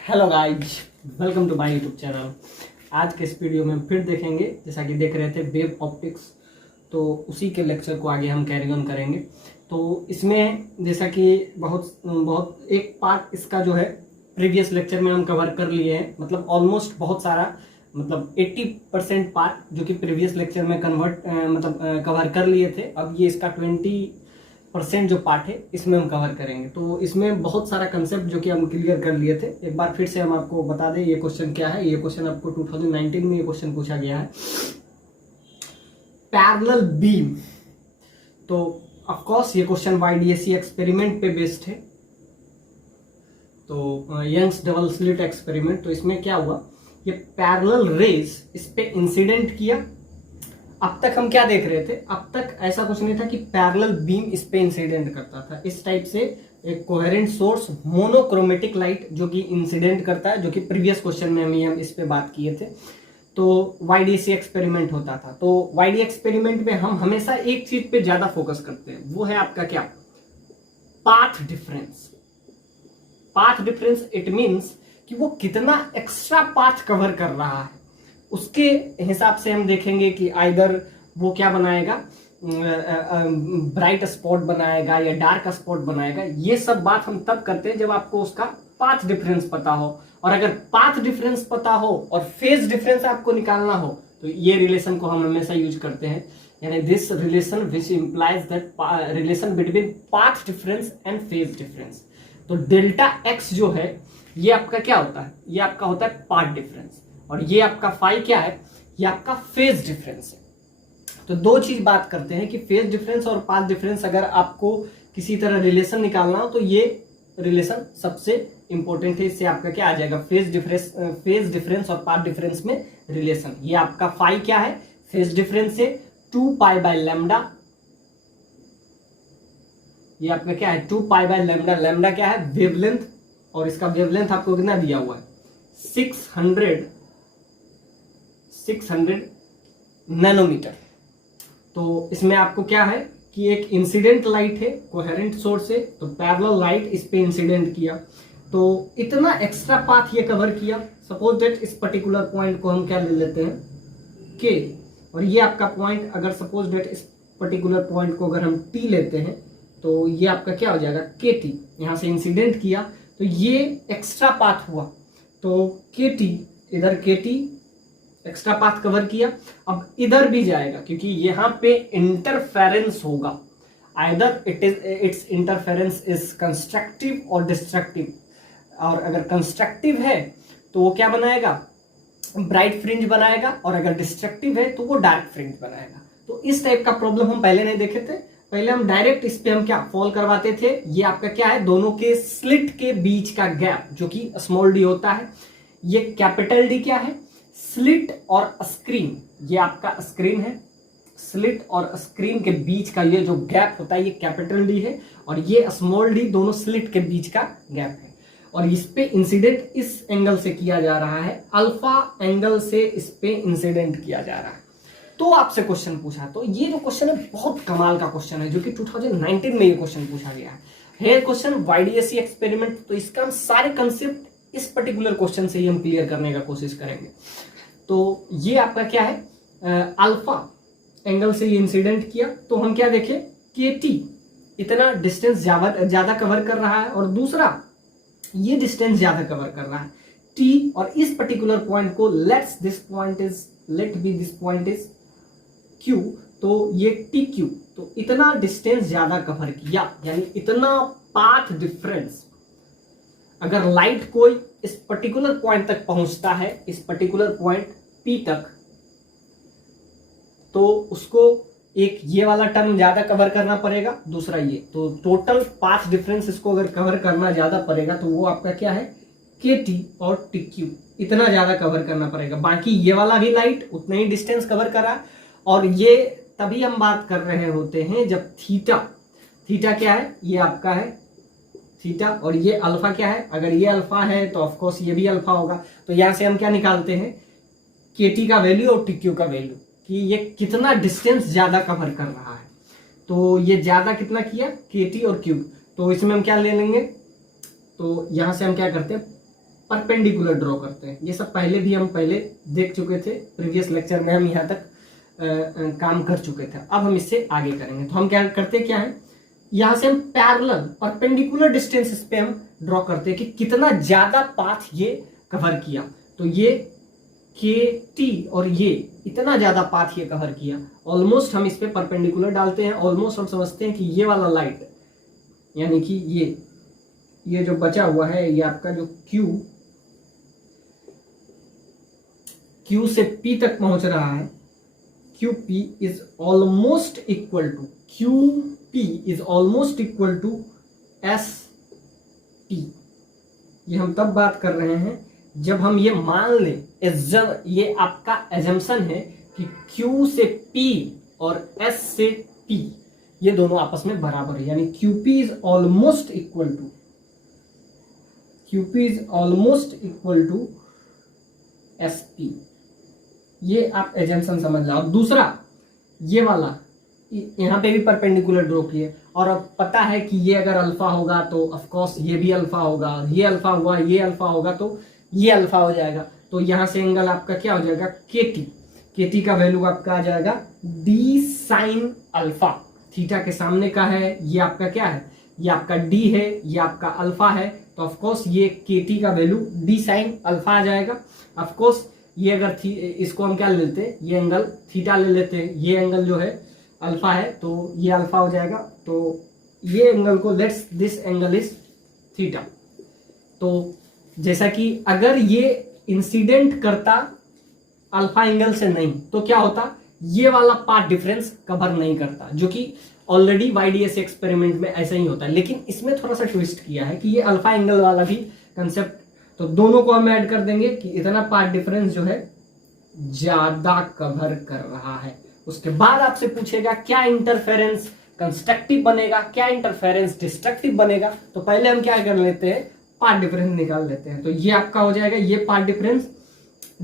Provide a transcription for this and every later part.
Hello guys, welcome to my YouTube channel. आज के इस वीडियो में फिर देखेंगे, जैसा कि देख रहे थे वेव ऑप्टिक्स, तो उसी के लेक्चर को आगे हम कैरी ऑन करेंगे। तो इसमें जैसा कि बहुत एक पार्ट इसका जो है प्रीवियस लेक्चर में हम कवर कर लिए हैं, मतलब ऑलमोस्ट बहुत सारा, मतलब 80% पार्ट जो कि प्रीवियस लेक्चर में कवर कर लिए थे। अब ये इसका 20% जो पार्ट है इसमें हम कवर करेंगे। तो इसमें बहुत सारा कंसेप्ट जो कि हम क्लियर कर लिए थे। एक बार फिर से हम आपको बता दें ये क्वेश्चन क्या है। ये क्वेश्चन आपको 2019 में ये क्वेश्चन पूछा गया है, पैरेलल बीम। तो ऑफ कोर्स ये क्वेश्चन YDAC एक्सपेरिमेंट पे बेस्ड है, तो यंग्स डबल स्लिट एक्सपेरिमेंट। तो इसमें क्या हुआ, ये पैरेलल रेज इस पे इंसिडेंट किया। अब तक हम क्या देख रहे थे, अब तक ऐसा कुछ नहीं था कि पैरेलल बीम इस पे इंसिडेंट करता था। इस टाइप से एक कोहेरेंट सोर्स मोनोक्रोमेटिक लाइट जो कि इंसिडेंट करता है, जो कि प्रीवियस क्वेश्चन में हम इस पे बात किए थे। तो YDAC एक्सपेरिमेंट होता था। तो YDAC एक्सपेरिमेंट में हम हमेशा एक चीज पे ज्यादा फोकस करते हैं, वो है आपका क्या, path difference. Path difference it means कि वो कितना एक्स्ट्रा पाथ कवर कर रहा है, उसके हिसाब से हम देखेंगे कि आइदर वो क्या बनाएगा, ब्राइट स्पॉट बनाएगा या डार्क स्पॉट बनाएगा। ये सब बात हम तब करते हैं जब आपको उसका पाथ डिफरेंस पता हो। और अगर पाथ डिफरेंस पता हो और फेज डिफरेंस आपको निकालना हो, तो ये रिलेशन को हम हमेशा यूज करते हैं, यानी this relation which implies that relation between path difference and phase difference. तो डेल्टा एक्स जो है ये आपका क्या होता है, ये आपका होता है पाथ डिफरेंस, और ये आपका फाई क्या है, ये आपका फेज डिफरेंस है। तो दो चीज बात करते हैं कि फेज डिफरेंस और पाथ डिफरेंस, अगर आपको किसी तरह रिलेशन निकालना हो तो ये रिलेशन सबसे इंपॉर्टेंट है। इससे आपका क्या आ जाएगा, फेज डिफरेंस और पाथ डिफरेंस में रिलेशन। ये आपका फाई क्या है, फेज डिफरेंस से 2π/λ। ये आपका क्या है 2π/λ। लैम्डा क्या है, वेवलेंथ, और इसका वेवलेंथ आपको कितना दिया हुआ है, 600 नैनोमीटर। तो इसमें आपको क्या है कि एक इंसिडेंट लाइट है, कोहेरेंट सोर्स है, तो पैरेलल लाइट इस पे इंसिडेंट किया, तो इतना एक्स्ट्रा पाथ ये कवर किया। सपोज दैट इस पर्टिकुलर पॉइंट को हम क्या ले लेते हैं, के, और ये आपका पॉइंट, अगर सपोज दैट इस पर्टिकुलर पॉइंट को अगर हम टी लेते हैं, तो ये आपका क्या हो जाएगा, KT। यहां से इंसिडेंट किया तो ये एक्स्ट्रा पाथ हुआ, तो KT, इधर KT एक्स्ट्रा पाथ कवर किया। अब इधर भी जाएगा क्योंकि यहां पे इंटरफेरेंस होगा, either it's interference is constructive और डिस्ट्रक्टिव। और अगर कंस्ट्रक्टिव है तो वो क्या बनाएगा, ब्राइट फ्रिंज बनाएगा, और अगर डिस्ट्रक्टिव है तो वो डार्क फ्रिंज बनाएगा। तो इस टाइप का प्रॉब्लम हम पहले नहीं देखे थे। पहले हम डायरेक्ट इस पे हम क्या फॉल करवाते थे, ये आपका क्या है, दोनों के स्लिट के बीच का गैप जो कि स्मॉल डी होता है, ये कैपिटल डी क्या है, स्लिट और स्क्रीन। ये आपका स्क्रीन है, स्लिट और स्क्रीन के बीच का ये जो गैप होता है ये कैपिटल डी है, और ये स्मॉल डी दोनों स्लिट के बीच का गैप है। और इस पे इंसिडेंट इस एंगल से किया जा रहा है, अल्फा एंगल से इस पे इंसिडेंट किया जा रहा है। तो आपसे क्वेश्चन पूछा, तो ये जो क्वेश्चन है बहुत कमाल का क्वेश्चन है, जो कि 2019 में ये क्वेश्चन पूछा गया है क्वेश्चन YDAC एक्सपेरिमेंट। तो इसका हम सारे कंसेप्ट इस पर्टिकुलर क्वेश्चन से ही हम क्लियर करने का कोशिश करेंगे। तो ये आपका क्या है, अल्फा एंगल से ये इंसिडेंट किया, तो हम क्या देखें, KT इतना डिस्टेंस ज्यादा कवर कर रहा है, और दूसरा ये डिस्टेंस ज्यादा कवर कर रहा है T, और इस पर्टिकुलर पॉइंट को let be this point is Q, तो ये TQ, तो इतना डिस्टेंस ज्यादा कवर किया, यानी इतना पाथ डिफरेंस। अगर लाइट कोई इस पर्टिकुलर पॉइंट तक पहुंचता है, इस पर्टिकुलर पॉइंट P तक, तो उसको एक ये वाला टर्म ज्यादा कवर करना पड़ेगा, दूसरा ये, तो टोटल पाथ डिफरेंस इसको अगर कवर करना ज्यादा पड़ेगा तो वो आपका क्या है, KT और TQ, इतना ज्यादा कवर करना पड़ेगा। बाकी ये वाला भी लाइट उतना ही डिस्टेंस कवर करा, और ये तभी हम बात कर रहे होते हैं जब थीटा क्या है, ये आपका है थीटा, और ये अल्फा क्या है, अगर ये अल्फा है तो ऑफकोर्स ये भी अल्फा होगा। तो यहां से हम क्या निकालते हैं, KT का वैल्यू और TQ का वैल्यू, कि ये कितना डिस्टेंस ज्यादा कवर कर रहा है। तो ये ज्यादा कितना किया, KT और Q। तो इसमें हम क्या ले लेंगे, तो यहां से हम क्या करते हैं, परपेंडिकुलर ड्रॉ करते हैं। ये सब पहले भी हम देख चुके थे, प्रीवियस लेक्चर में हम यहाँ तक काम कर चुके थे। अब हम इससे आगे करेंगे। तो हम क्या है, यहाँ से हम पैरेलल परपेंडिकुलर डिस्टेंसेस पे हम ड्रॉ करते हैं कि कितना ज्यादा पाथ ये कवर किया। तो ये KT और ये इतना ज्यादा पाथ ये कवर किया, ऑलमोस्ट हम इस पे परपेंडिकुलर डालते हैं। ऑलमोस्ट हम समझते हैं कि ये वाला लाइट यानी कि ये जो बचा हुआ है, ये आपका जो Q से P तक पहुंच रहा है, QP is almost equal to SP। ये हम तब बात कर रहे हैं जब हम ये मान लें, ये आपका एजम्पशन है कि Q से P और S से P ये दोनों आपस में बराबर है, यानी QP is almost equal to SP। ये आप एजम्पशन समझ जाओ। दूसरा ये वाला, यहाँ पे भी परपेंडिकुलर ड्रॉ किए और अब पता है कि ये अगर अल्फा होगा तो ऑफ कोर्स ये भी अल्फा होगा, ये अल्फा हुआ, ये अल्फा होगा तो ये अल्फा हो जाएगा। तो यहाँ से एंगल आपका क्या हो जाएगा, KT का वैल्यू आपका आ जाएगा D साइन अल्फा। थीटा के सामने का है, ये आपका क्या है, ये आपका D है, ये आपका अल्फा है। तो ऑफ कोर्स ये KT का वैल्यू D साइन अल्फा आ जाएगा। ऑफ कोर्स ये अगर इसको हम क्या ले लेते हैं, ये एंगल थीटा ले लेते हैं, ये एंगल जो है अल्फा है तो ये अल्फा हो जाएगा। तो ये एंगल को दिस एंगल इज थीटा। तो जैसा कि अगर ये इंसिडेंट करता अल्फा एंगल से नहीं तो क्या होता, ये वाला पार्ट डिफरेंस कवर नहीं करता, जो कि ऑलरेडी YDS एक्सपेरिमेंट में ऐसा ही होता है। लेकिन इसमें थोड़ा सा ट्विस्ट किया है कि ये अल्फा एंगल वाला भी कंसेप्ट, तो दोनों को हम ऐड कर देंगे कि इतना पार्ट डिफरेंस जो है ज्यादा कवर कर रहा है। उसके बाद आपसे पूछेगा क्या इंटरफेरेंस कंस्ट्रक्टिव बनेगा, क्या इंटरफेरेंस डिस्ट्रक्टिव बनेगा। तो पहले हम क्या कर लेते हैं, पार्ट डिफरेंस निकाल लेते हैं। तो ये आपका हो जाएगा, ये part difference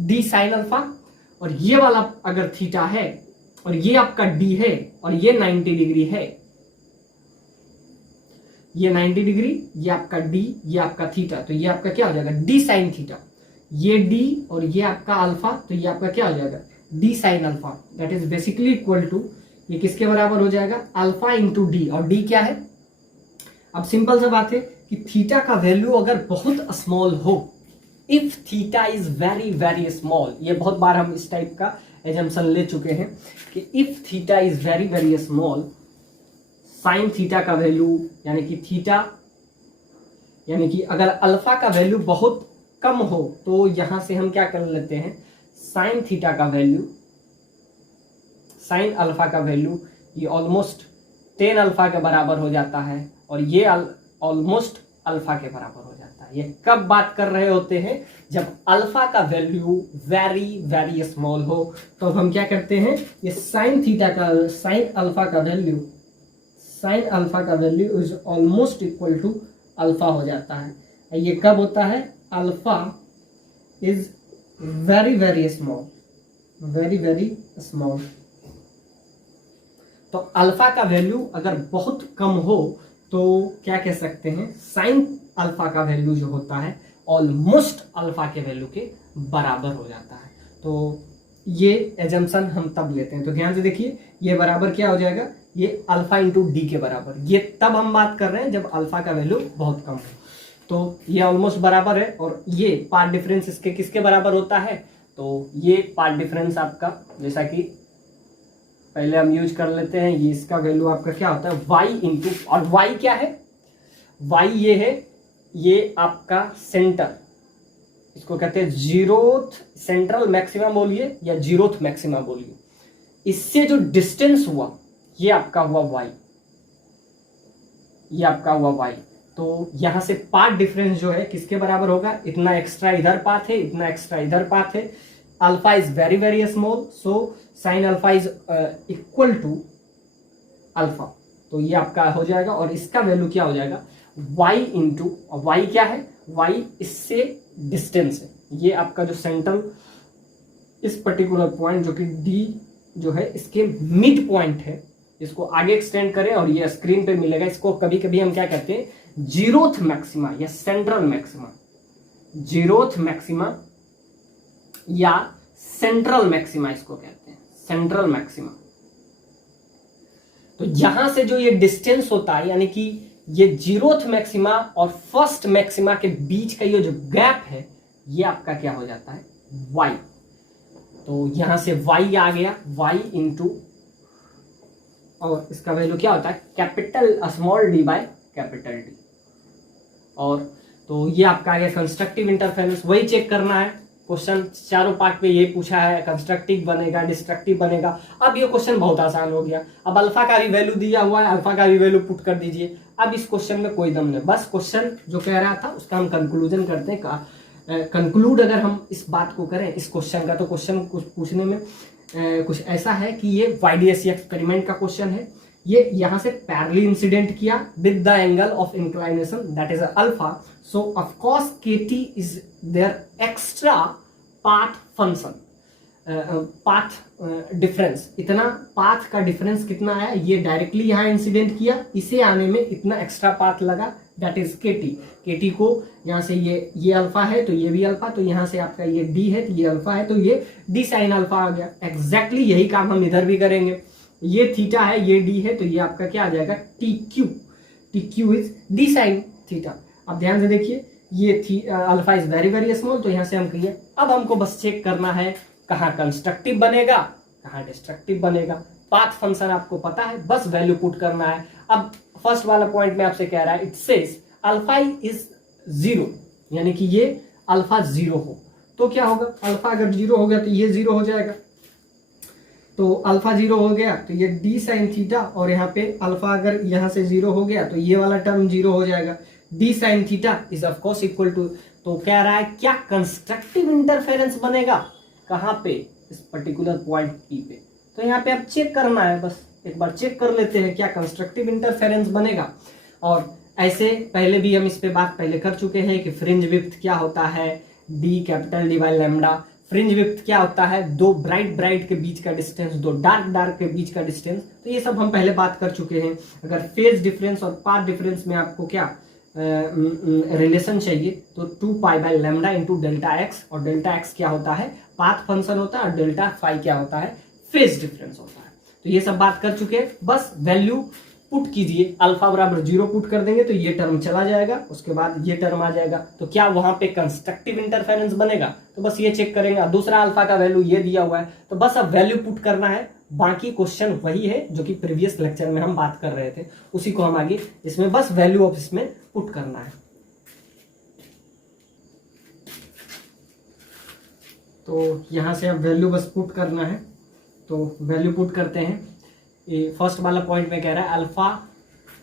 D sine alpha, और ये वाला अगर थीटा है और ये आपका D है और ये 90 डिग्री है, ये 90 डिग्री, ये आपका D, ये आपका थीटा, तो ये आपका क्या हो जाएगा D साइन थीटा। ये D और ये आपका अल्फा, तो ये आपका क्या हो जाएगा D sine alpha. That is basically equal to, ये किसके बराबर हो जाएगा, अल्फा इंटू D। और D क्या है, अब सिंपल सा बात है कि थीटा का वैल्यू अगर बहुत स्मॉल हो, if theta is very very small, ये बहुत बार हम इस टाइप का एजम्पशन ले चुके हैं कि if theta is very very small, sign theta का वैल्यू यानी कि थीटा, यानी कि अगर अल्फा का वैल्यू बहुत कम हो तो यहां से हम क्या कर लेते हैं, साइन थीटा का वैल्यू, साइन अल्फा का वैल्यू ये ऑलमोस्ट 10 अल्फा के बराबर हो जाता है और ये ऑलमोस्ट अल्फा के बराबर हो जाता है। ये कब बात कर रहे होते हैं, जब अल्फा का वैल्यू वेरी वेरी स्मॉल हो। तो हम क्या करते हैं, ये साइन थीटा का, साइन अल्फा का value is almost equal to alpha हो जाता है। ये कब होता है, alpha is very very small. तो अल्फा का वैल्यू अगर बहुत कम हो तो क्या कह सकते हैं, साइन अल्फा का वैल्यू जो होता है ऑलमोस्ट अल्फा के वैल्यू के बराबर हो जाता है। तो ये एजम्पशन हम तब लेते हैं। तो ध्यान से देखिए, ये बराबर क्या हो जाएगा, ये अल्फा इंटू D के बराबर। ये तब हम बात कर रहे हैं जब अल्फा का वैल्यू बहुत कम हो। तो ये ऑलमोस्ट बराबर है, और ये पार्ट डिफरेंस इसके किसके बराबर होता है, तो ये पार्ट डिफरेंस आपका, जैसा कि पहले हम यूज कर लेते हैं, ये इसका वैल्यू आपका क्या होता है y इंटू, और y क्या है, y ये है, ये आपका सेंटर, इसको कहते हैं जीरोथ सेंट्रल मैक्सिमा बोलिए या जीरोथ मैक्सिमा बोलिए। इससे जो डिस्टेंस हुआ ये आपका हुआ y, ये आपका हुआ y। तो यहां से पाथ डिफरेंस जो है किसके बराबर होगा, इतना एक्स्ट्रा इधर पाथ है, इतना एक्स्ट्रा इधर पाथ है। Alpha is very very small, so sine alpha is equal to alpha. तो ये आपका हो जाएगा, और इसका वैल्यू क्या हो जाएगा, y इंटू, y क्या है, y इससे डिस्टेंस है, ये आपका जो सेंट्रल इस पर्टिकुलर पॉइंट जो कि D जो है इसके मिड पॉइंट है, इसको आगे एक्सटेंड करें और ये स्क्रीन पे मिलेगा। इसको कभी कभी हम क्या कहते हैं, जीरोथ मैक्सिमा या सेंट्रल मैक्सिमा, जीरोथ मैक्सिमा या सेंट्रल मैक्सिमा इसको कहते हैं, सेंट्रल मैक्सिमा। तो यहां से जो ये डिस्टेंस होता है, यानी कि ये जीरोथ मैक्सिमा और फर्स्ट मैक्सिमा के बीच का ये जो गैप है, ये आपका क्या हो जाता है, y। तो यहां से y आ गया, y इंटू, और इसका वैल्यू क्या होता है, capital small d by capital D। और तो ये आपका आ गया कंस्ट्रक्टिव इंटरफेरेंस। वही चेक करना है, क्वेश्चन चारों पार्ट पे ये पूछा है, कंस्ट्रक्टिव बनेगा, डिस्ट्रक्टिव बनेगा। अब ये क्वेश्चन बहुत आसान हो गया। अब अल्फा का भी वैल्यू दिया हुआ है, अल्फा का भी वैल्यू पुट कर दीजिए। अब इस क्वेश्चन में कोई दम नहीं, बस क्वेश्चन जो कह रहा था उसका हम कंक्लूजन करते हैं। कंक्लूड अगर हम इस बात को करें इस क्वेश्चन का, तो क्वेश्चन कुछ पूछने में कुछ ऐसा है कि ये YDSC एक्सपेरिमेंट का क्वेश्चन है। ये यहां से पैरेलली इंसिडेंट किया with the angle of inclination that is alpha, so of course KT is there extra path function, path difference. इतना पाथ का डिफरेंस कितना आया, ये डायरेक्टली यहाँ इंसिडेंट किया, इसे आने में इतना एक्स्ट्रा पाथ लगा, दैट इज KT। KT को यहाँ से ये अल्फा है तो ये भी अल्फा, तो यहाँ से आपका ये D है तो ये अल्फा है, तो ये D साइन अल्फा आ गया। एग्जैक्टली यही काम हम इधर भी करेंगे। ये थीटा है, ये D है, तो ये आपका क्या आ जाएगा, TQ is D sine theta. अब ध्यान से देखिए, ये alpha is very very small, तो यहाँ से हम कहिए। अब हमको बस चेक करना है कहाँ कंस्ट्रक्टिव बनेगा, कहाँ डिस्ट्रक्टिव बनेगा। पाथ फंक्शन आपको पता है, बस वैल्यू पुट करना है। अब फर्स्ट वाला पॉइंट में आपसे कह रहा है, इट सेज अल्फा इज 0, यानी कि ये अल्फा 0 हो तो क्या होगा, अल्फा अगर 0 हो गया तो ये 0 हो जाएगा। तो अल्फा 0 हो गया तो ये D साइन थीटा, और यहाँ पे अल्फा अगर यहाँ से 0 हो गया तो ये वाला टर्म 0 हो जाएगा। D sine theta is of course equal to, तो कह रहा है क्या कंस्ट्रक्टिव इंटरफेरेंस बनेगा, कहाँ पे, इस पर्टिकुलर पॉइंट P पे। तो यहाँ पे अब चेक करना है, बस एक बार चेक कर लेते हैं क्या कंस्ट्रक्टिव इंटरफेरेंस बनेगा। और ऐसे पहले भी हम इस पे बात पहले कर चुके हैं कि फ्रिंज विड्थ क्या होता है, D capital D by lambda. Fringe width क्या होता है, दो ब्राइट के बीच का डिस्टेंस, दो डार्क के बीच का डिस्टेंस। तो ये सब हम पहले बात कर चुके हैं। अगर फेज डिफरेंस और पाथ डिफरेंस में आपको क्या रिलेशन चाहिए, तो 2 pi by lambda into delta x, और डेल्टा एक्स क्या होता है, पाथ फंक्शन होता है, और डेल्टा फाई क्या होता है, फेज डिफरेंस होता है। तो ये सब बात कर चुके हैं, बस वैल्यू पुट कीजिए। अल्फा बराबर 0 पुट कर देंगे तो ये टर्म चला जाएगा, उसके बाद ये टर्म आ जाएगा। तो क्या वहां पे कंस्ट्रक्टिव इंटरफेरेंस बनेगा, तो बस ये चेक करेंगे। दूसरा अल्फा का वैल्यू ये दिया हुआ है, तो बस अब वैल्यू पुट करना है। बाकी क्वेश्चन वही है जो कि प्रीवियस लेक्चर में हम बात कर रहे थे, उसी को हम आगे इसमें बस वैल्यू ऑफ इसमें पुट करना है। तो यहां से अब वैल्यू बस पुट करना है, तो वैल्यू पुट करते हैं। फर्स्ट वाला पॉइंट में कह रहा है alpha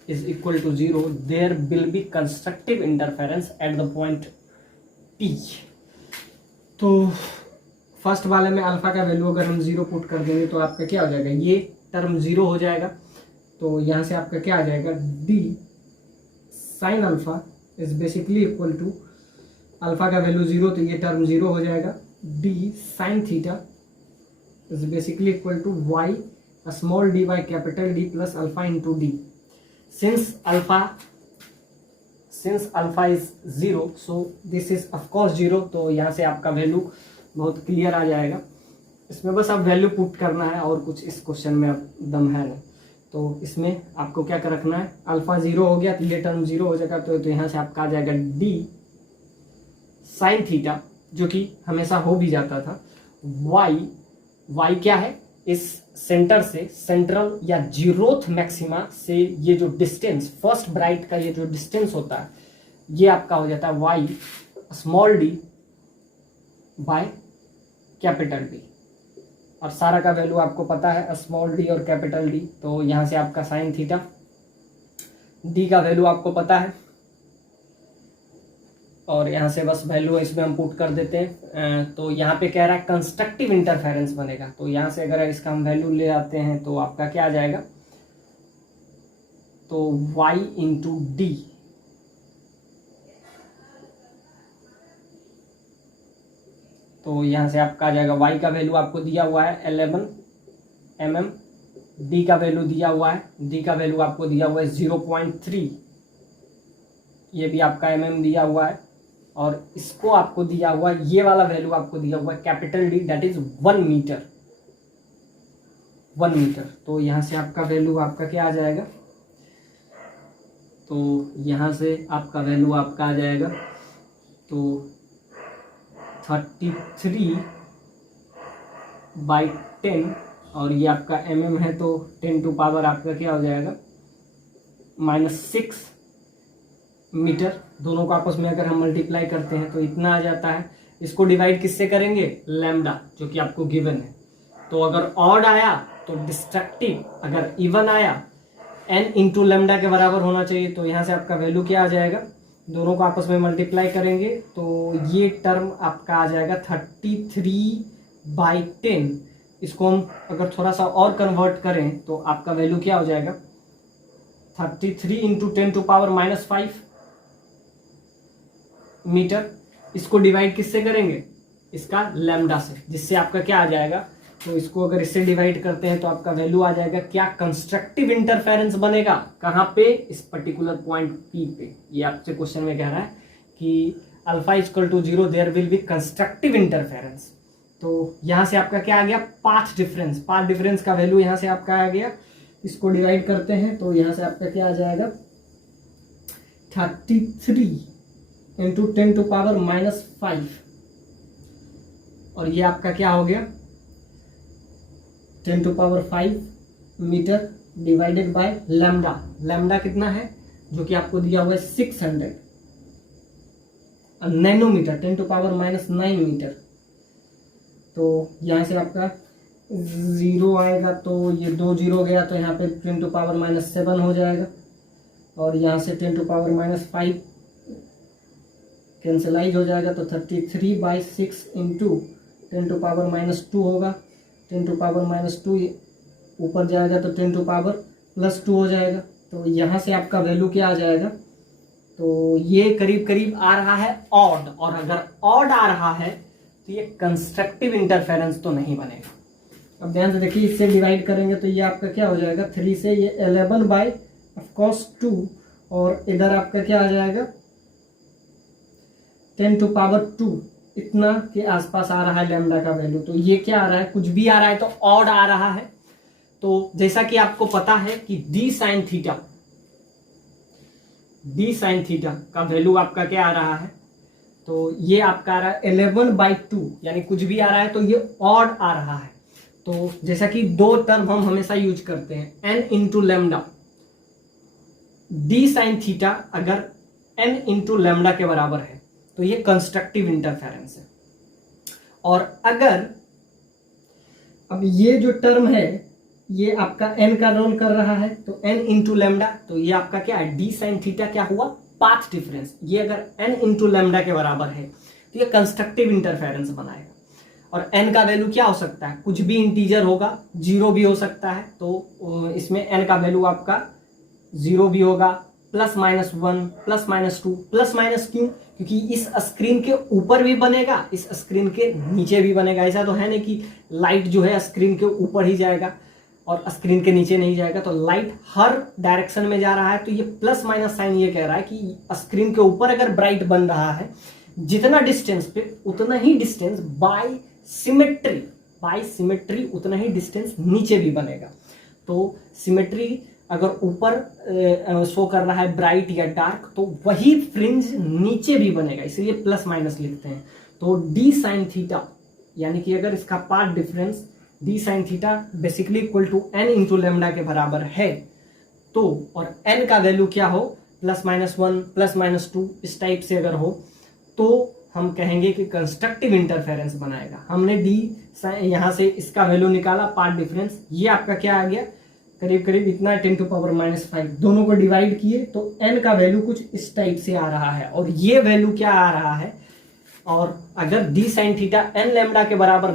is equal to 0, there will be constructive interference at the point P। तो फर्स्ट वाले में अल्फा का वैल्यू अगर हम 0 पुट कर देंगे तो आपका क्या हो जाएगा, ये टर्म 0 हो जाएगा। तो यहाँ से आपका क्या आ जाएगा, D sine alpha is basically equal to, alpha का वैल्यू 0 तो ये टर्म 0 हो जाएगा। D sine theta is basically equal to Y small d by capital D plus alpha into D. Since alpha is 0, so this is of course 0। तो यहाँ से आपका value बहुत क्लियर आ जाएगा। इसमें बस अब वैल्यू पुट करना है, और कुछ इस क्वेश्चन में अब दम है नहीं। तो इसमें आपको क्या कर रखना है, अल्फा 0 हो गया तो ये टर्म 0 हो जाएगा। तो यहाँ से आपका आ जाएगा D साइन थीटा, जो कि हमेशा हो भी जाता था। Y क्या है, इस सेंटर से, सेंट्रल या जीरोथ मैक्सिमा से ये जो डिस्टेंस, फर्स्ट ब्राइट का ये जो डिस्टेंस होता है, ये आपका हो जाता है Y small d by capital D। और सारा का वैल्यू आपको पता है, स्मॉल d और कैपिटल D। तो यहाँ से आपका साइन थीटा, D का वैल्यू आपको पता है, और यहाँ से बस वैल्यू इसमें हम पुट कर देते हैं। तो यहाँ पे कह रहा है कंस्ट्रक्टिव इंटरफेरेंस बनेगा। तो यहाँ से अगर इसका हम वैल्यू ले आते हैं तो आपका क्या आ जाएगा, तो Y इंटू D, तो यहाँ से आपका आ जाएगा, Y का वैल्यू आपको दिया हुआ है 11 mm, D का वैल्यू दिया हुआ है, D का वैल्यू आपको दिया हुआ है 0.3, ये भी आपका mm दिया हुआ है। और इसको आपको दिया हुआ, ये वाला वैल्यू आपको दिया हुआ capital D, that is 1 metre, 1 metre. तो यहाँ से आपका वैल्यू आपका क्या आ जाएगा, तो यहाँ से आपका वैल्यू आपका आ जाएगा तो 33/10, और ये आपका mm है तो 10 टू पावर आपका क्या हो जाएगा -6 मीटर। दोनों को आपस में अगर हम मल्टीप्लाई करते हैं तो इतना आ जाता है। इसको डिवाइड किससे करेंगे, लैम्डा, जो कि आपको गिवन है। तो अगर ऑड आया तो डिस्ट्रक्टिव, अगर इवन आया n इंटू लैम्डा के बराबर होना चाहिए। तो यहाँ से आपका वैल्यू क्या आ जाएगा, दोनों को आपस में मल्टीप्लाई करेंगे तो ये टर्म आपका आ जाएगा 33/10। इसको हम अगर थोड़ा सा और कन्वर्ट करें तो आपका वैल्यू क्या हो जाएगा 33 इंटू 10 टू पावर -5 मीटर। इसको डिवाइड किससे करेंगे, इसका लैम्डा से, जिससे आपका क्या आ जाएगा, तो इसको अगर इससे डिवाइड करते हैं तो आपका वैल्यू आ जाएगा क्या, कंस्ट्रक्टिव इंटरफेरेंस बनेगा कहाँ पे, इस पर्टिकुलर पॉइंट P पे। ये आपसे क्वेश्चन में कह रहा है कि alpha equal to 0 there will be constructive interference. तो यहाँ से आपका क्या आ गया, पाथ डिफरेंस, पाथ डिफरेंस का वैल्यू यहाँ से आपका आ गया। इसको डिवाइड करते हैं तो यहाँ से आपका क्या आ जाएगा 33 इंटू 10 टू पावर -5, और ये आपका क्या हो गया 10 to power 5 metre divided by lambda. Lambda कितना है, जो कि आपको दिया हुआ है 600 नैनोमीटर, 10 टू पावर -9 मीटर। तो यहाँ से आपका 0 आएगा तो ये 2 0 गया तो यहाँ पे 10 टू पावर -7 हो जाएगा, और यहाँ से 10 टू पावर -5 कैंसलाइज हो जाएगा तो 33/6 इंटू 10 टू पावर -2 होगा। 10 टू पावर -2 ऊपर जाएगा तो 10 टू पावर +2 हो जाएगा। तो यहाँ से आपका वैल्यू क्या आ जाएगा, तो ये करीब करीब आ रहा है ऑड, और अगर ऑड आ रहा है तो ये कंस्ट्रक्टिव इंटरफेरेंस तो नहीं बनेगा। अब ध्यान से देखिए, इससे डिवाइड करेंगे तो ये आपका क्या हो जाएगा 3 से ये 11/2, और इधर आपका क्या आ जाएगा 10 टू पावर 2, इतना के आसपास आ रहा है लैम्डा का वैल्यू। तो ये क्या आ रहा है, कुछ भी आ रहा है तो ऑड आ रहा है। तो जैसा कि आपको पता है कि d sin थीटा का वैल्यू आपका क्या आ रहा है, तो ये आपका आ रहा है 11/2, यानी कुछ भी आ रहा है तो ये ऑड आ रहा है। तो जैसा कि दो टर्म हम हमेशा यूज करते हैं, n into lambda, d sin theta अगर n इंटू लैम्डा के बराबर है तो ये कंस्ट्रक्टिव इंटरफेरेंस है। और अगर अब ये जो टर्म है ये आपका n का रोल कर रहा है तो n इंटू लैम्डा, तो ये आपका क्या है d sin थीटा क्या हुआ, पाथ डिफरेंस। ये अगर n इंटू लैम्डा के बराबर है तो ये कंस्ट्रक्टिव इंटरफेरेंस बनाएगा। और n का वैल्यू क्या हो सकता है, कुछ भी इंटीजर होगा, 0 भी हो सकता है। तो इसमें n का वैल्यू आपका 0 भी होगा, +-1, +-2, +- क्यों, क्योंकि इस स्क्रीन के ऊपर भी बनेगा, इस स्क्रीन के नीचे भी बनेगा। ऐसा तो है नहीं कि लाइट जो है स्क्रीन के ऊपर ही जाएगा और स्क्रीन के नीचे नहीं जाएगा। तो लाइट हर डायरेक्शन में जा रहा है। तो ये +- साइन ये कह रहा है कि स्क्रीन के ऊपर अगर ब्राइट बन रहा है, जितना डिस्टेंस पे उतना ही डिस्टेंस बाय सिमेट्री उतना ही डिस्टेंस नीचे भी बनेगा। तो सिमेट्री अगर ऊपर शो कर रहा है ब्राइट या डार्क, तो वही फ्रिंज नीचे भी बनेगा, इसलिए +- लिखते हैं। तो d sin थीटा, यानी कि अगर इसका part difference d sin theta basically equal to n into lambda के बराबर है, तो और n का वैल्यू क्या हो, +-1, +-2 इस टाइप से अगर हो, तो हम कहेंगे कि कंस्ट्रक्टिव इंटरफेरेंस बनाएगा। हमने d यहाँ से इसका वैल्यू निकाला, पार्ट डिफरेंस, ये आपका क्या आ गया, करीब करीब इतना 10 टू पावर -5। दोनों को डिवाइड किए तो n का वैल्यू कुछ इस टाइप से आ रहा है, और ये वैल्यू क्या आ रहा है, और अगर d sin theta n lambda के बराबर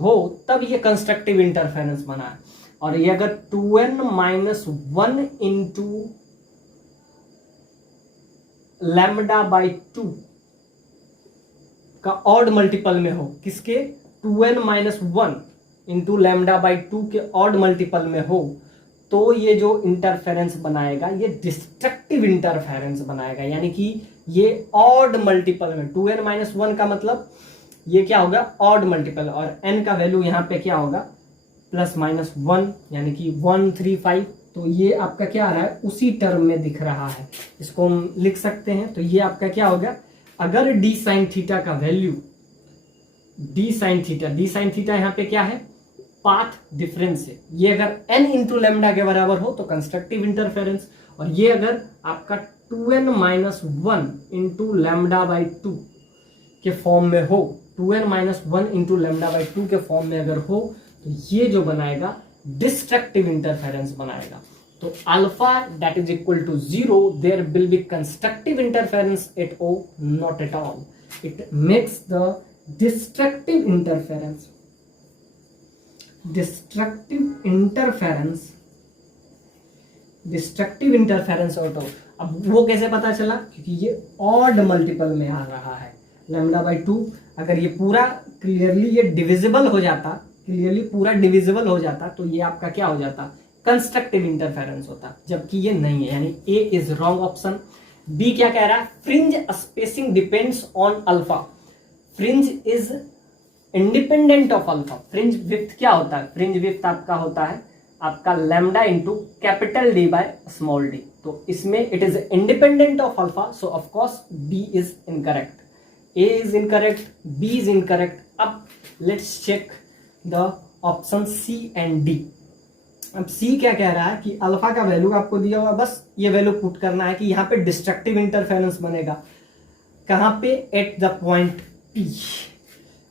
हो तब ये कंस्ट्रक्टिव इंटरफेरेंस बना है। और ये अगर 2n-1 इंटू λ/2 का ऑड मल्टीपल में हो, किसके, 2n-1 इंटू λ/2 के ऑड मल्टीपल में हो, तो ये जो इंटरफेरेंस बनाएगा ये डिस्ट्रक्टिव इंटरफेरेंस बनाएगा, यानी कि ये ऑड मल्टीपल में 2n-1 का मतलब ये क्या होगा, ऑड मल्टीपल, और n का वैल्यू यहाँ पे क्या होगा +-1 यानी कि 1 3 5। तो ये आपका क्या आ रहा है, उसी टर्म में दिख रहा है, इसको हम लिख सकते हैं। तो ये आपका क्या होगा, अगर d sin थीटा का वैल्यू d sin थीटा यहाँ पे क्या है, पाथ डिफरेंस है, ये अगर n इंटू लेमडा के बराबर हो तो कंस्ट्रक्टिव इंटरफेरेंस, और ये अगर आपका 2n-1 इंटू लेमडा बाई 2 के फॉर्म में हो, 2n-1 इंटू लेमडा बाई 2 के फॉर्म में अगर हो, तो ये जो बनाएगा डिस्ट्रक्टिव इंटरफेरेंस बनाएगा। तो alpha that is equal to 0, there will be constructive interference at O, not at all, it makes the destructive interference out of. अब वो कैसे पता चला, क्योंकि ये ऑड मल्टीपल में आ रहा है, लैम्डा बाई 2। अगर ये पूरा क्लियरली ये डिविजिबल हो जाता, क्लियरली पूरा डिविजिबल हो जाता, तो ये आपका क्या हो जाता, कंस्ट्रक्टिव इंटरफेरेंस होता, जबकि ये नहीं है, यानी A is wrong option. B क्या कह रहा है, fringe spacing depends on alpha, fringe is independent of alpha. Fringe width क्या होता है, फ्रिंज विड्थ आपका होता है आपका lambda into capital D by small D. तो इसमें it is independent of alpha, so of course B is incorrect, A is incorrect, B is incorrect. अब let's check the option C and D. अब सी क्या कह रहा है कि alpha का वैल्यू आपको दिया हुआ, बस ये वैल्यू पुट करना है कि यहाँ पे डिस्ट्रक्टिव इंटरफेरेंस बनेगा कहाँ पे, एट द पॉइंट पी।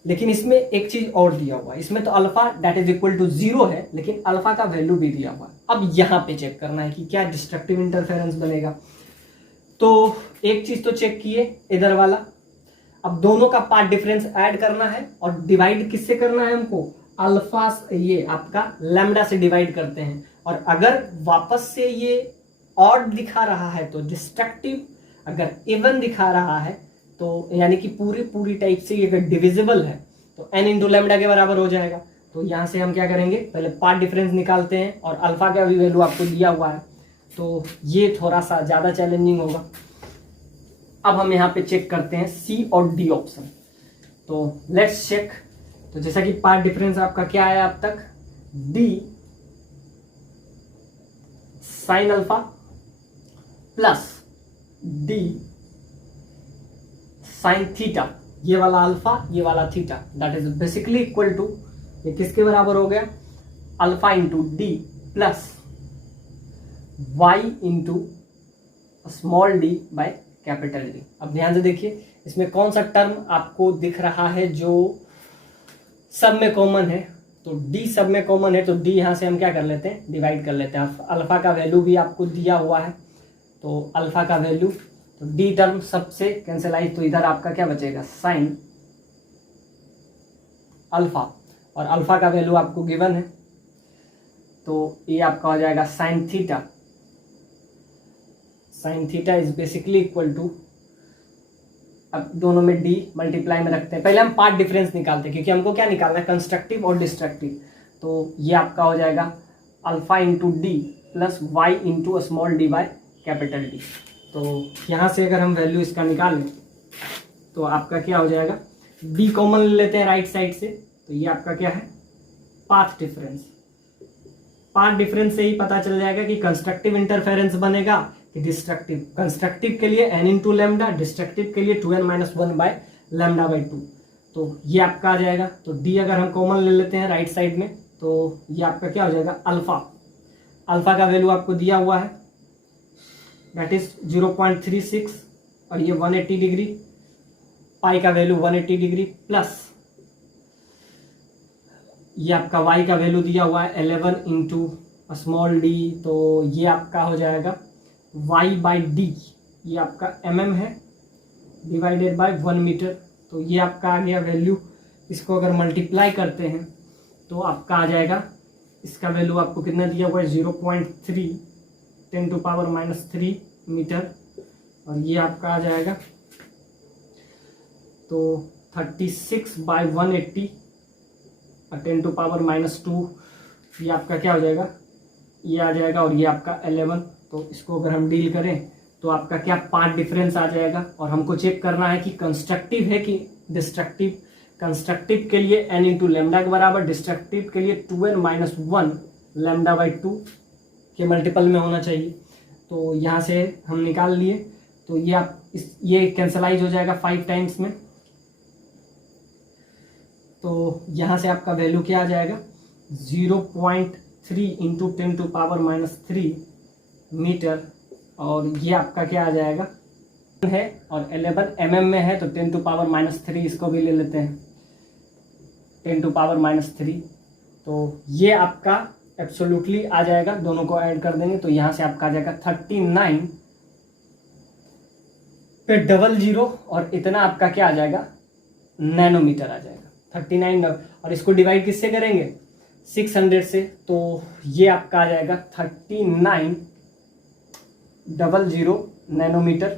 लेकिन इसमें एक चीज और दिया हुआ है, इसमें तो alpha that is equal to 0 है, लेकिन अल्फा का वैल्यू भी दिया हुआ है। अब यहाँ पे चेक करना है कि क्या डिस्ट्रक्टिव इंटरफेरेंस बनेगा। तो एक चीज तो चेक किए इधर वाला, अब दोनों का पार्ट डिफरेंस ऐड करना है और डिवाइड किससे करना है हमको, अल्फा, ये आपका लैम्डा से डिवाइड करते हैं। और अगर वापस से ये ऑड दिखा रहा है तो डिस्ट्रक्टिव, अगर इवन दिखा रहा है तो यानी कि पूरी टाइप से ये अगर डिविजिबल है तो n इंटू लेमडा के बराबर हो जाएगा। तो यहाँ से हम क्या करेंगे, पहले पार्ट डिफरेंस निकालते हैं, और अल्फा का भी वैल्यू आपको दिया हुआ है, तो ये थोड़ा सा ज़्यादा चैलेंजिंग होगा। अब हम यहाँ पे चेक करते हैं सी और डी ऑप्शन। तो लेट्स चेक। तो जैसा कि पार्ट डिफरेंस आपका क्या आया अब तक, D sine alpha plus D sine theta, ये वाला अल्फा ये वाला theta, that is basically equal to, ये किसके बराबर हो गया, alpha into D plus Y into small D by capital D. अब ध्यान से देखिए इसमें कौन सा टर्म आपको दिख रहा है जो सब में कॉमन है। तो डी सब में कॉमन है, तो डी यहाँ से हम क्या कर लेते हैं, डिवाइड कर लेते हैं। अल्फा का वैल्यू भी आपको दिया हुआ है, तो अल्फा का वैल्यू, तो डी टर्म सबसे कैंसिलाइज, तो इधर आपका क्या बचेगा, साइन अल्फा, और अल्फा का वैल्यू आपको गिवन है, तो ये आपका हो जाएगा sine theta. Sine theta is basically equal to, अब दोनों में डी मल्टीप्लाई में रखते हैं, पहले हम पार्ट डिफरेंस निकालते हैं क्योंकि हमको क्या निकालना है, कंस्ट्रक्टिव और डिस्ट्रक्टिव। तो ये आपका हो जाएगा alpha into D plus Y into small D by capital D. तो यहाँ से अगर हम वैल्यू इसका निकालें तो आपका क्या हो जाएगा, डी कॉमन ले लेते हैं राइट साइड से, तो ये आपका क्या है, पाथ डिफरेंस। पाथ डिफरेंस से ही पता चल जाएगा कि कंस्ट्रक्टिव इंटरफेरेंस बनेगा कि डिस्ट्रक्टिव। कंस्ट्रक्टिव के लिए n इंटू लेमडा, डिस्ट्रक्टिव के लिए 2n-1 बाय लेमडा बाई 2। तो ये आपका आ जाएगा। तो डी अगर हम कॉमन ले लेते हैं राइट साइड में, तो ये आपका क्या हो जाएगा, अल्फा। अल्फा का वैल्यू आपको दिया हुआ है, दैट इज 0.36, और ये 180 डिग्री, पाई का वैल्यू 180 डिग्री, प्लस ये आपका y का वैल्यू दिया हुआ है 11 इंटू स्मॉल डी, तो ये आपका हो जाएगा y बाई डी, ये आपका mm है, डिवाइडेड बाय 1 मीटर। तो ये आपका आ गया वैल्यू। इसको अगर मल्टीप्लाई करते हैं तो आपका आ जाएगा, इसका वैल्यू आपको कितना दिया हुआ है, 0.3 10⁻³ मीटर, और ये आपका आ जाएगा तो 36/180 और 10⁻², ये आपका क्या हो जाएगा, ये आ जाएगा और ये आपका 11। तो इसको अगर हम डील करें तो आपका क्या पार्ट डिफरेंस आ जाएगा, और हमको चेक करना है कि कंस्ट्रक्टिव है कि डिस्ट्रक्टिव। कंस्ट्रक्टिव के लिए n इंटू लेमडा के बराबर, डिस्ट्रक्टिव के लिए 2n माइनस 1 लेमडा बाई 2 के मल्टीपल में होना चाहिए। तो यहाँ से हम निकाल लिए, तो ये ये कैंसलाइज हो जाएगा 5 टाइम्स में। तो यहाँ से आपका वैल्यू क्या आ जाएगा 0.3 into 10 to power minus 3 metre, और ये आपका क्या आ जाएगा है, और 11 mm में है, तो 10 टू पावर माइनस 3 इसको भी ले लेते हैं, 10 टू पावर माइनस 3। तो ये आपका एब्सोल्युटली आ जाएगा, दोनों को ऐड कर देंगे तो यहाँ से आपका आ जाएगा 39 पे 00, और इतना आपका क्या आ जाएगा नैनोमीटर आ जाएगा 39। और इसको डिवाइड किससे करेंगे 600 से, तो ये आपका आ जाएगा 3900 नैनोमीटर।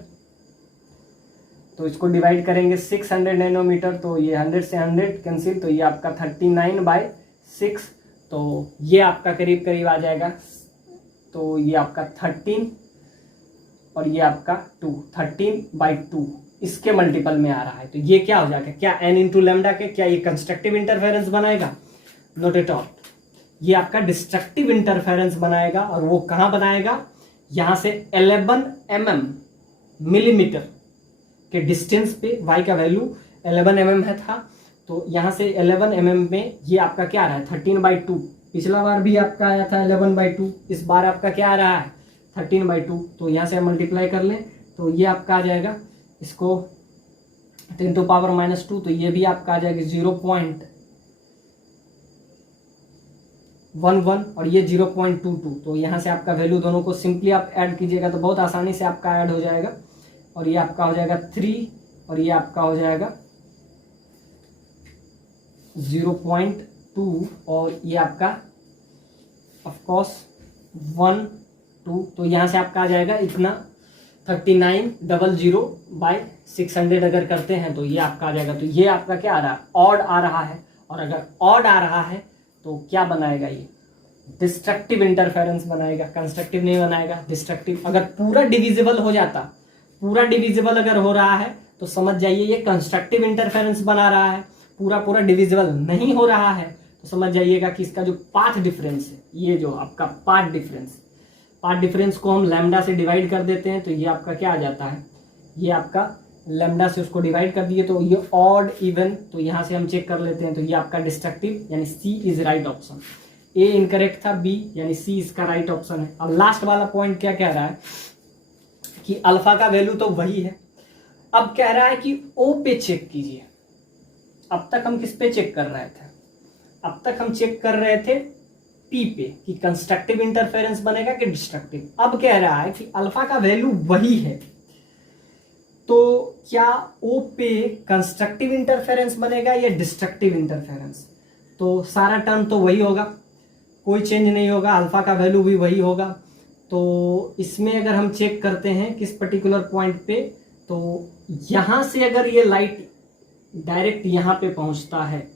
तो इसको डिवाइड करेंगे 600 नैनोमीटर, तो ये 100 से 100 कैंसिल, तो ये आपका 39/6, तो ये आपका करीब करीब आ जाएगा। तो ये आपका 13 और ये आपका 2, 13/2 इसके मल्टीपल में आ रहा है। तो ये क्या हो जाएगा, क्या n इंटू लेमडा के, क्या ये कंस्ट्रक्टिव इंटरफेरेंस बनाएगा, नॉट एट ऑल, ये आपका डिस्ट्रक्टिव इंटरफेरेंस बनाएगा। और वो कहाँ बनाएगा, यहाँ से 11 mm मिलीमीटर के डिस्टेंस पे, y का वैल्यू 11 mm है था, तो यहाँ से 11 mm में ये आपका क्या आ रहा है 13/2। पिछला बार भी आपका आया था 11/2, इस बार आपका क्या आ रहा है 13/2। तो यहाँ से मल्टीप्लाई कर लें तो ये आपका आ जाएगा, इसको 10 टू पावर माइनस 2, तो ये भी आपका आ जाएगा 0.11 और ये 0.22। तो यहाँ से आपका वैल्यू दोनों को सिंपली आप ऐड कीजिएगा तो बहुत आसानी से आपका ऐड हो जाएगा, और ये आपका हो जाएगा 3 और ये आपका हो जाएगा 0.2 और ये आपका ऑफकोर्स 1 2। तो यहाँ से आपका आ जाएगा इतना 3900/600 अगर करते हैं तो ये आपका आ जाएगा। तो ये आपका क्या आ रहा है, ऑड आ रहा है, और अगर ऑड आ रहा है तो क्या बनाएगा, ये डिस्ट्रक्टिव इंटरफेरेंस बनाएगा, कंस्ट्रक्टिव नहीं बनाएगा, डिस्ट्रक्टिव। अगर पूरा डिविजिबल हो जाता, पूरा डिविजिबल अगर हो रहा है तो समझ जाइए ये कंस्ट्रक्टिव इंटरफेरेंस बना रहा है। पूरा डिविजिबल नहीं हो रहा है तो समझ जाइएगा कि इसका जो पाथ डिफरेंस है, ये जो आपका पाथ डिफरेंस को हम लैम्डा से डिवाइड कर देते हैं, तो ये आपका क्या आ जाता है, ये आपका लैम्डा से उसको डिवाइड कर दिए तो ये ऑड इवन। तो यहाँ से हम चेक कर लेते हैं, तो ये आपका डिस्ट्रक्टिव यानी C is right option, A incorrect था, बी यानी सी इसका राइट ऑप्शन है। अब लास्ट वाला पॉइंट क्या कह रहा है कि अल्फा का वैल्यू तो वही है, अब कह रहा है कि ओ पे चेक कीजिए। अब तक हम किस पे चेक कर रहे थे, अब तक हम चेक कर रहे थे पी पे कि कंस्ट्रक्टिव इंटरफेरेंस बनेगा कि डिस्ट्रक्टिव। अब कह रहा है कि अल्फा का वैल्यू वही है, तो क्या ओ पे कंस्ट्रक्टिव इंटरफेरेंस बनेगा या डिस्ट्रक्टिव इंटरफेरेंस। तो सारा टर्म तो वही होगा, कोई चेंज नहीं होगा, अल्फा का वैल्यू भी वही होगा। तो इसमें अगर हम चेक करते हैं किस पर्टिकुलर पॉइंट पे, तो यहां से अगर ये लाइट डायरेक्ट यहां पे पहुंचता है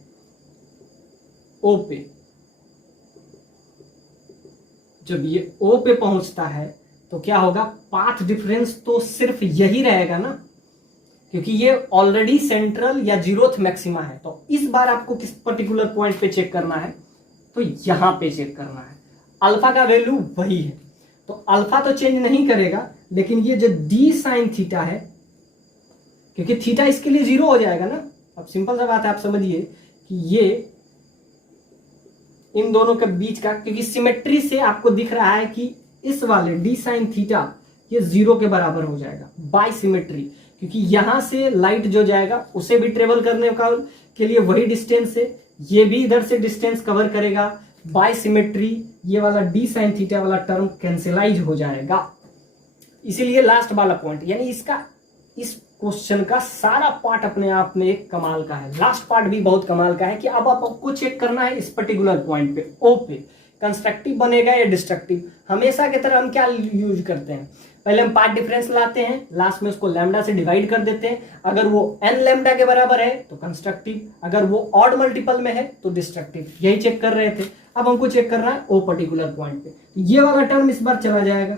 ओ पे, जब ये ओ पे पहुंचता है तो क्या होगा, पाथ डिफरेंस तो सिर्फ यही रहेगा ना, क्योंकि ये ऑलरेडी सेंट्रल या जीरोथ मैक्सिमा है। तो इस बार आपको किस पर्टिकुलर पॉइंट पे चेक करना है, तो यहां पे चेक करना है। अल्फा का वैल्यू वही है, तो अल्फा तो चेंज नहीं करेगा, लेकिन ये जो डी साइन थीटा है, क्योंकि थीटा इसके लिए 0 हो जाएगा ना। अब सिंपल सा बात है, आप समझिए कि ये इन दोनों के बीच का, क्योंकि सिमेट्री से आपको दिख रहा है कि इस वाले डी साइन थीटा ये 0 के बराबर हो जाएगा बाय सिमेट्री, क्योंकि यहां से लाइट जो जाएगा उसे भी ट्रेवल करने का के लिए वही डिस्टेंस है, ये भी इधर से डिस्टेंस कवर करेगा बाय सिमेट्री। ये वाला डी साइन थीटा वाला टर्म कैंसिलाइज हो जाएगा। इसीलिए लास्ट वाला पॉइंट, यानी इसका इस क्वेश्चन का सारा पार्ट अपने आप में एक कमाल का है, लास्ट पार्ट भी बहुत कमाल का है कि अब आपको चेक करना है इस पर्टिकुलर पॉइंट पे ओ पे कंस्ट्रक्टिव बनेगा या डिस्ट्रक्टिव। हमेशा की तरह हम क्या यूज करते हैं, पहले हम पार्ट डिफरेंस लाते हैं, लास्ट में उसको लैम्डा से डिवाइड कर देते हैं। अगर वो n लैम्डा के बराबर है तो कंस्ट्रक्टिव, अगर वो ऑड मल्टीपल में है तो डिस्ट्रक्टिव। यही चेक कर रहे थे। अब हमको चेक करना है ओ पर्टिकुलर पॉइंट पे। ये वाला टर्म इस बार चला जाएगा।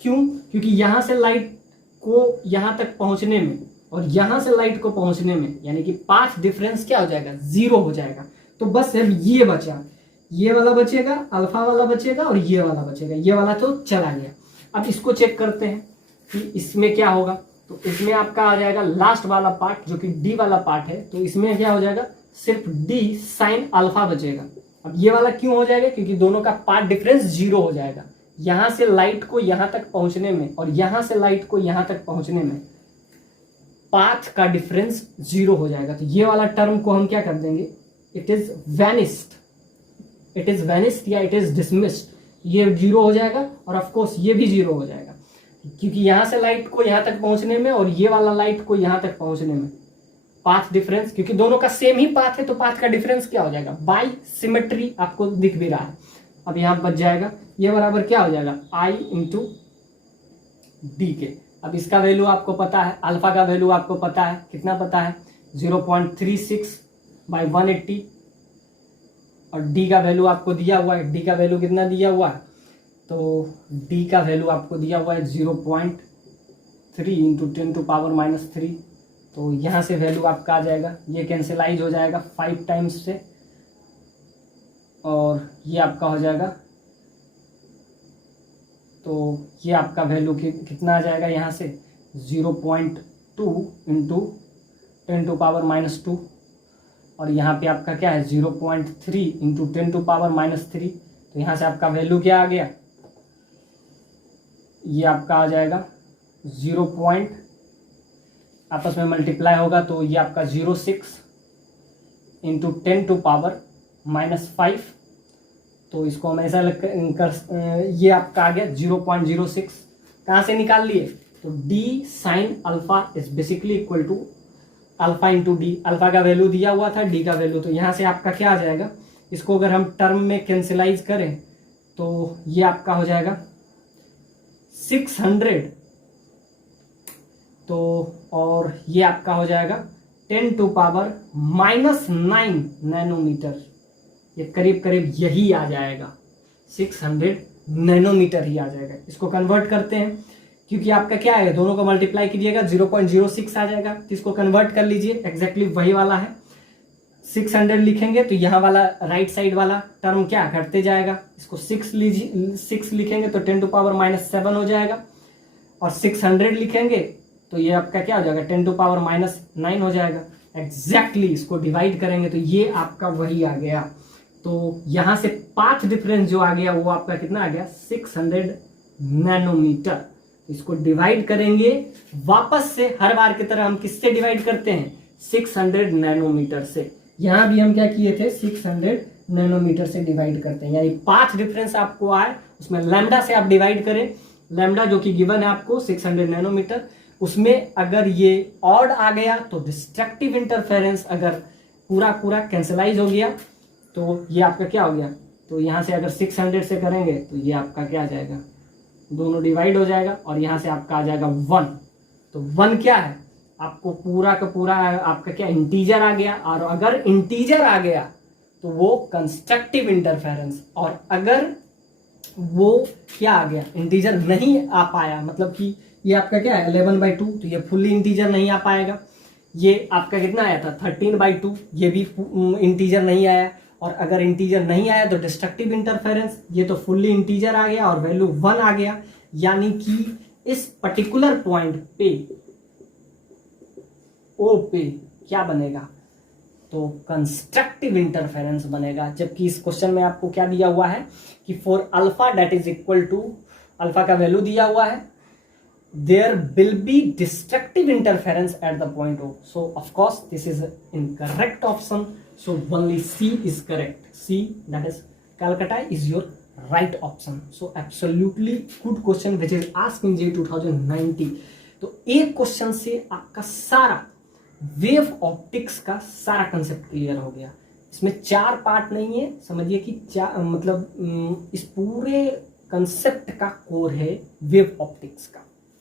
क्यों? क्योंकि यहां से लाइट को यहां तक पहुंचने में और यहां से लाइट को पहुंचने में यानी कि पाथ डिफरेंस क्या हो जाएगा, 0 हो जाएगा। तो बस सिर्फ ये बचा, ये वाला बचेगा, अल्फा वाला बचेगा और ये वाला बचेगा। ये वाला तो चला गया। अब इसको चेक करते हैं कि इसमें क्या होगा। तो इसमें आपका आ जाएगा लास्ट वाला पार्ट जो कि डी वाला पार्ट है। तो इसमें क्या हो जाएगा, सिर्फ डी साइन अल्फा बचेगा। अब ये वाला क्यों हो जाएगा, क्योंकि दोनों का पार्ट डिफरेंस 0 हो जाएगा। यहां से लाइट को यहां तक पहुंचने में और यहां से लाइट को यहां तक पहुंचने में पाथ का डिफरेंस 0 हो जाएगा। तो ये वाला टर्म को हम क्या कर देंगे, it is vanished, it is vanished या इट इज डिसमिस्ड। ये 0 हो जाएगा और ऑफ कोर्स ये भी 0 हो जाएगा, क्योंकि यहां से लाइट को यहां तक पहुंचने में और ये वाला लाइट को यहां तक पहुंचने में पाथ डिफरेंस, क्योंकि दोनों का सेम ही पाथ है तो पाथ का डिफरेंस क्या हो जाएगा, बाई सिमेट्री आपको दिख भी रहा है। अब यहां बच जाएगा ये बराबर क्या हो जाएगा, आई इंटू डी के। अब इसका वैल्यू आपको पता है, अल्फा का वैल्यू आपको पता है, कितना पता है, 0.36 बाई 180 और डी का वैल्यू आपको दिया हुआ है। डी का वैल्यू कितना दिया हुआ है, तो डी का वैल्यू आपको दिया हुआ है 0.3 इंटू 10⁻³ तो यहाँ से वैल्यू आपका आ जाएगा, ये कैंसिलाइज हो जाएगा 5 टाइम्स से और ये आपका हो जाएगा, तो ये आपका वैल्यू कितना आ जाएगा यहाँ से 0.2 इंटू 10⁻² और यहाँ पे आपका क्या है 0.3 इंटू 10⁻³ तो यहाँ से आपका वैल्यू क्या आ गया, ये आपका आ जाएगा 0. आपस में मल्टीप्लाई होगा तो ये आपका 0.6 इंटू 10⁻⁵ तो इसको हम ऐसा ये आपका आ गया 0.06। कहाँ से निकाल लिए, तो D sine alpha is basically equal to alpha into D. Alpha का वैल्यू दिया हुआ था, डी का वैल्यू, तो यहाँ से आपका क्या आ जाएगा, इसको अगर हम टर्म में कैंसिलाइज करें तो ये आपका हो जाएगा 600 तो और ये आपका हो जाएगा 10⁻⁹ नैनोमीटर। ये करीब करीब यही आ जाएगा, 600 नैनोमीटर ही आ जाएगा। इसको कन्वर्ट करते हैं, क्योंकि आपका क्या है, दोनों को मल्टीप्लाई कीजिएगा 0.06 आ जाएगा। तो इसको कन्वर्ट कर लीजिए, एग्जैक्टली वही वाला है। 600 लिखेंगे तो यहाँ वाला राइट साइड वाला टर्म क्या घटते जाएगा, इसको 6 लीजिए, 6 लिखेंगे तो 10⁻⁷ हो जाएगा और 600 लिखेंगे तो ये आपका क्या हो जाएगा 10⁻⁹ हो जाएगा। एग्जैक्टली इसको डिवाइड करेंगे तो ये आपका वही आ गया। तो यहां से पाथ डिफरेंस जो आ गया वो आपका कितना आ गया 600 नैनोमीटर। इसको डिवाइड करेंगे वापस से, हर बार की तरह हम किससे डिवाइड करते हैं, 600 नैनोमीटर से। यहां भी हम क्या किए थे, 600 नैनोमीटर से डिवाइड करते हैं, यानी पाथ डिफरेंस आपको आए उसमें लैम्डा से आप डिवाइड करें। लैम्डा जो कि गिवन है आपको 600 नैनोमीटर, उसमें अगर ये ऑड आ गया तो डिस्ट्रक्टिव इंटरफेरेंस, अगर पूरा पूरा कैंसलाइज हो गया तो ये आपका क्या हो गया, तो यहाँ से अगर 600 से करेंगे तो ये आपका क्या आ जाएगा, दोनों डिवाइड हो जाएगा और यहाँ से आपका आ जाएगा 1। तो 1 क्या है, आपको पूरा का पूरा आपका क्या इंटीजर आ गया, और अगर इंटीजर आ गया तो वो कंस्ट्रक्टिव इंटरफेरेंस, और अगर वो क्या आ गया, इंटीजर नहीं आ पाया, मतलब कि ये आपका क्या है 11/2 तो ये फुल्ली इंटीजर नहीं आ पाएगा। ये आपका कितना आया था 13/2, ये भी इंटीजर नहीं आया। और अगर इंटीजर नहीं आया तो डिस्ट्रक्टिव इंटरफेरेंस, ये तो फुल्ली इंटीजर आ गया और वैल्यू 1 आ गया, यानी कि इस पर्टिकुलर पॉइंट पे ओ पे क्या बनेगा, तो कंस्ट्रक्टिव इंटरफेरेंस बनेगा। जबकि इस क्वेश्चन में आपको क्या दिया हुआ है कि for alpha that is equal to, alpha का वैल्यू दिया हुआ है, there will be destructive interference at the point O. So of course this is an incorrect option. So only C is correct. C, that is Calcutta, is your right option. So absolutely good question which is asked in JEE 2019. तो एक question से आपका सारा wave optics का सारा concept clear हो गया। इसमें 4 पार्ट नहीं है, समझिए कि मतलब इस पूरे कंसेप्ट का कोर है वेव ऑप्टिक्स का।